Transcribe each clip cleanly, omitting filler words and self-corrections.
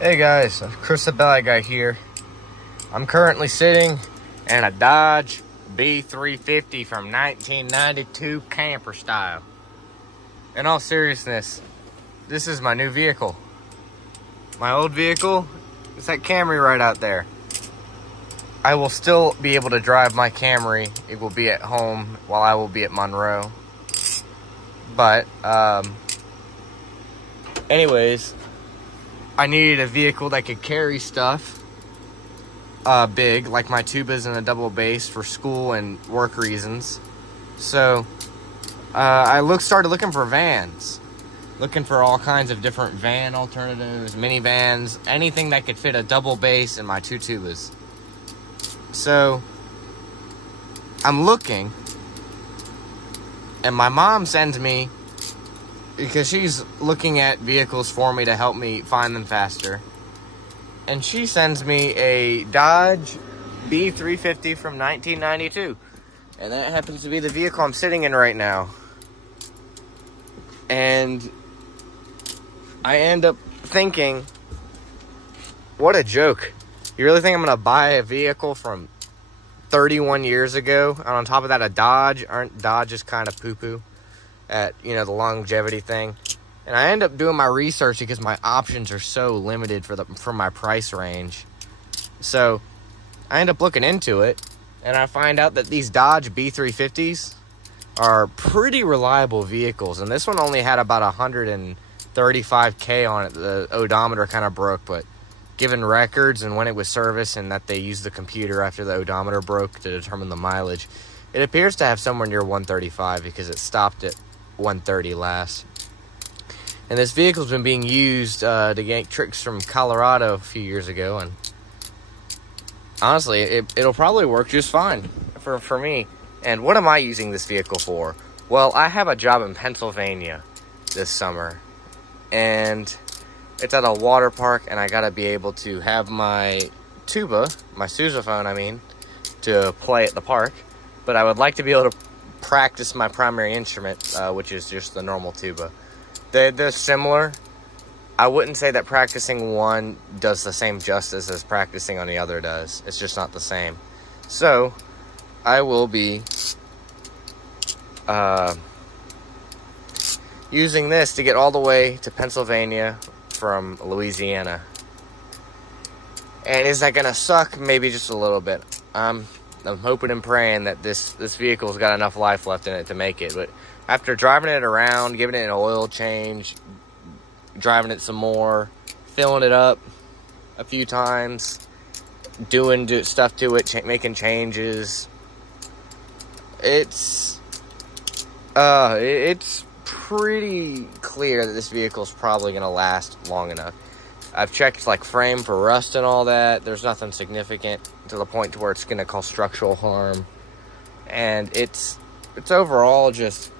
Hey guys, Chris the Belly Guy here. I'm currently sitting in a Dodge B350 from 1992 camper style. In all seriousness, this is my new vehicle. My old vehicle is that Camry right out there. I will still be able to drive my Camry. It will be at home while I will be at Monroe. But, anyways, I needed a vehicle that could carry stuff big, like my tubas and a double base for school and work reasons. So I started looking for vans, looking for all kinds of different van alternatives, minivans, anything that could fit a double base and my two tubas. So I'm looking, and my mom sends me, because she's looking at vehicles for me to help me find them faster. And she sends me a Dodge B350 from 1992. And that happens to be the vehicle I'm sitting in right now. And I end up thinking, what a joke. You really think I'm going to buy a vehicle from 31 years ago? And on top of that, a Dodge? Aren't Dodges kind of poo-poo at, you know, the longevity thing? And I end up doing my research because my options are so limited for my price range. So I end up looking into it, and I find out that these Dodge B350s are pretty reliable vehicles. And this one only had about 135K on it. The odometer kind of broke, but given records and when it was serviced and that they used the computer after the odometer broke to determine the mileage, it appears to have somewhere near 135 because it stopped at 130 last. And this vehicle's been being used to yank tricks from Colorado a few years ago, and honestly, it'll probably work just fine for me. And what am I using this vehicle for? Well, I have a job in Pennsylvania this summer, and it's at a water park, and I gotta be able to have my tuba, my sousaphone, I mean, to play at the park. But I would like to be able to practice my primary instrument, which is just the normal tuba. They're similar. I wouldn't say that practicing one does the same justice as practicing on the other does. It's just not the same. So I will be using this to get all the way to Pennsylvania from Louisiana. And is that gonna suck? Maybe just a little bit. I'm hoping and praying that this vehicle's got enough life left in it to make it. But after driving it around, giving it an oil change, driving it some more, filling it up a few times, doing stuff to it, making changes, it's pretty clear that this vehicle's probably going to last long enough. I've checked like frame for rust and all that. There's nothing significant to the point to where it's going to cause structural harm. And it's overall just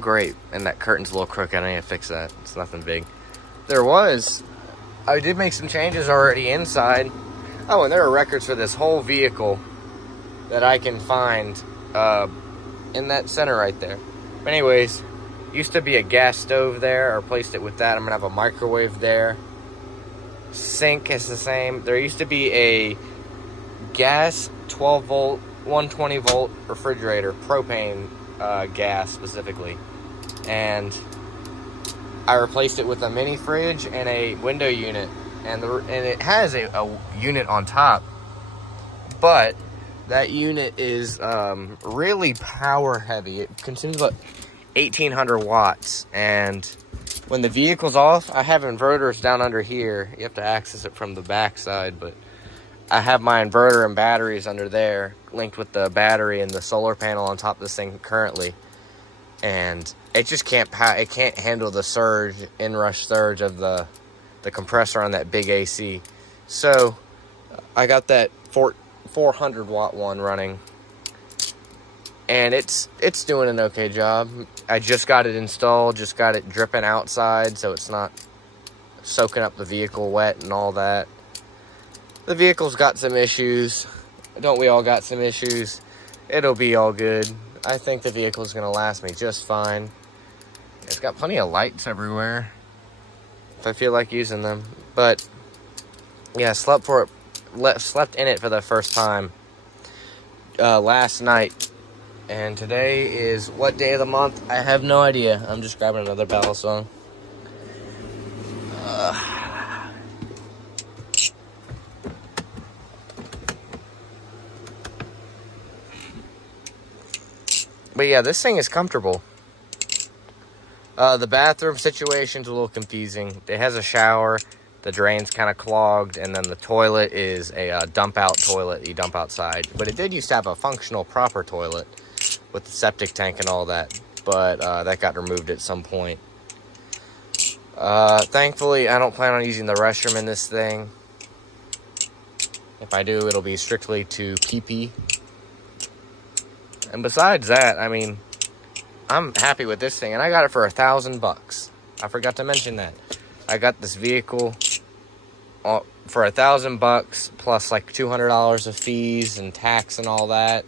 great. And that curtain's a little crooked. I need to fix that. It's nothing big. I did make some changes already inside. Oh, and there are records for this whole vehicle that I can find in that center right there. But anyways, used to be a gas stove there. I replaced it with that. I'm going to have a microwave there. Sink is the same. There used to be a gas 12 volt 120 volt refrigerator, propane gas specifically, and I replaced it with a mini fridge and a window unit, and it has a unit on top, but that unit is really power heavy. It consumes about 1800 watts, and when the vehicle's off, I have inverters down under here. You have to access it from the back side, but I have my inverter and batteries under there, linked with the battery and the solar panel on top of this thing currently. And it just can't handle the surge, inrush surge of the compressor on that big AC. So I got that 400 watt one running, and it's doing an okay job. I just got it installed, just got it dripping outside so it's not soaking up the vehicle wet and all that. The vehicle's got some issues. Don't we all got some issues? It'll be all good. I think the vehicle's gonna last me just fine. It's got plenty of lights everywhere if I feel like using them. But Yeah, slept in it for the first time last night. And today is what day of the month? I have no idea. I'm just grabbing another Battle Song. But yeah, this thing is comfortable. The bathroom situation's a little confusing. It has a shower. The drain's kind of clogged, and then the toilet is a dump-out toilet you dump outside. But it did used to have a functional, proper toilet with the septic tank and all that, but that got removed at some point. Thankfully, I don't plan on using the restroom in this thing. If I do, it'll be strictly to pee-pee. And besides that, I mean, I'm happy with this thing, and I got it for $1,000. I forgot to mention that. I got this vehicle for $1,000 plus like $200 of fees and tax and all that.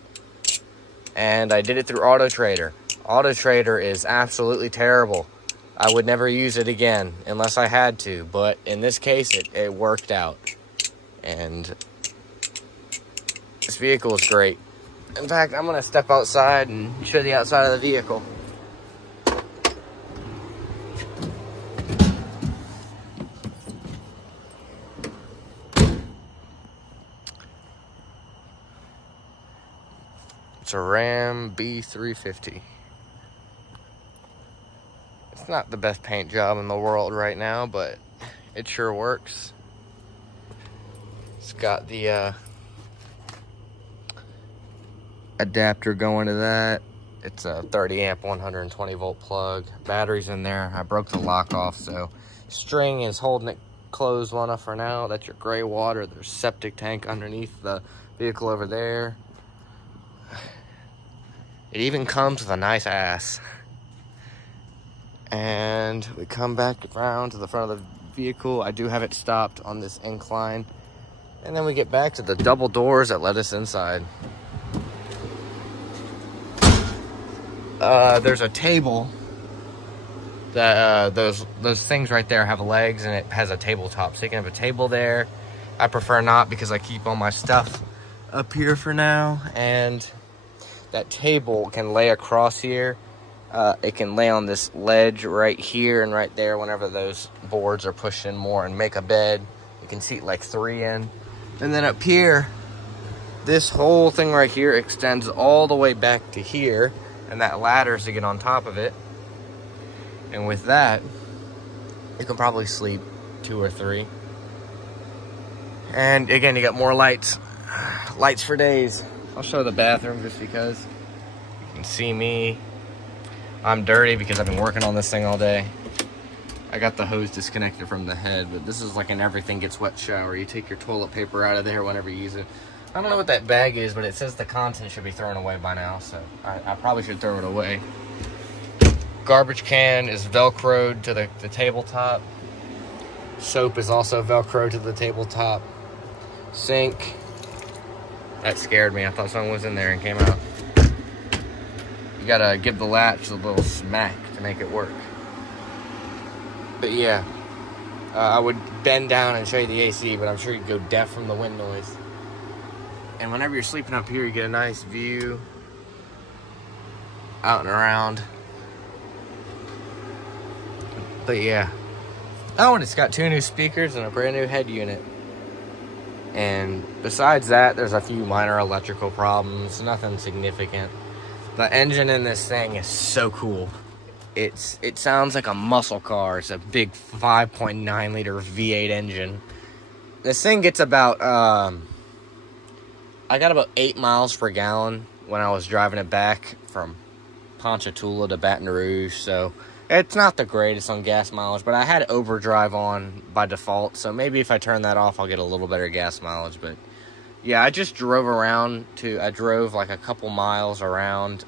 And I did it through Auto Trader. Auto Trader is absolutely terrible. I would never use it again unless I had to. But in this case, it worked out. And this vehicle is great. In fact, I'm going to step outside and show the outside of the vehicle. It's a Ram B350. It's not the best paint job in the world right now, but it sure works. It's got the adapter going to that. It's a 30 amp 120 volt plug. Battery's in there. I broke the lock off, so string is holding it closed well enough for now. That's your gray water. There's septic tank underneath the vehicle over there. It even comes with a nice ass. And we come back around to the front of the vehicle. I do have it stopped on this incline. And then we get back to the double doors that let us inside. There's a table that those things right there have legs, and it has a tabletop, so you can have a table there. I prefer not because I keep all my stuff up here for now, and that table can lay across here. It can lay on this ledge right here and right there whenever those boards are pushed in more and make a bed. You can seat like 3 in. And then up here, this whole thing right here extends all the way back to here, and that ladder's to get on top of it. And with that, you can probably sleep 2 or 3. And again, you got more lights. Lights for days. I'll show the bathroom just because you can see me. I'm dirty because I've been working on this thing all day. I got the hose disconnected from the head, but this is like an everything gets wet shower. You take your toilet paper out of there whenever you use it. I don't know what that bag is, but it says the content should be thrown away by now, so I probably should throw it away. Garbage can is Velcroed to the tabletop. Soap is also Velcroed to the tabletop. Sink. That scared me. I thought someone was in there and came out. You gotta give the latch a little smack to make it work. But yeah, I would bend down and show you the AC, but I'm sure you'd go deaf from the wind noise. And whenever you're sleeping up here, you get a nice view out and around. But yeah. Oh, and it's got 2 new speakers and a brand new head unit. And besides that, there's a few minor electrical problems, nothing significant. The engine in this thing is so cool. It sounds like a muscle car. It's a big 5.9 liter V8 engine. This thing gets about, I got about 8 miles per gallon when I was driving it back from Ponchatoula to Baton Rouge. So it's not the greatest on gas mileage, but I had overdrive on by default. So maybe if I turn that off, I'll get a little better gas mileage. But yeah, I just drove around I drove like a couple miles around,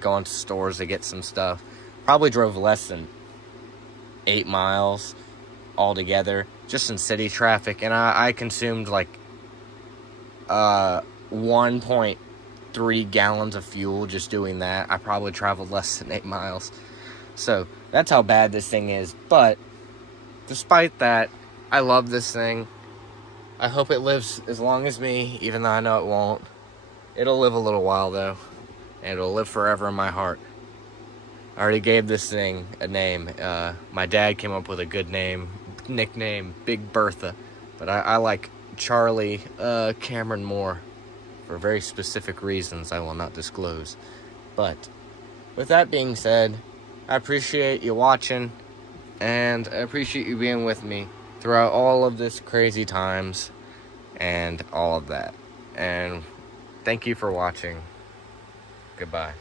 going to stores to get some stuff. Probably drove less than 8 miles altogether, just in city traffic. And I consumed like 1.3 gallons of fuel just doing that. I probably traveled less than 8 miles. So that's how bad this thing is. But despite that, I love this thing. I hope it lives as long as me, even though I know it won't. It'll live a little while, though. And it'll live forever in my heart. I already gave this thing a name. My dad came up with a good nickname, Big Bertha. But I like Charlie Cameron Moore for very specific reasons I will not disclose. But with that being said, I appreciate you watching, and I appreciate you being with me throughout all of this crazy times and all of that. And thank you for watching. Goodbye.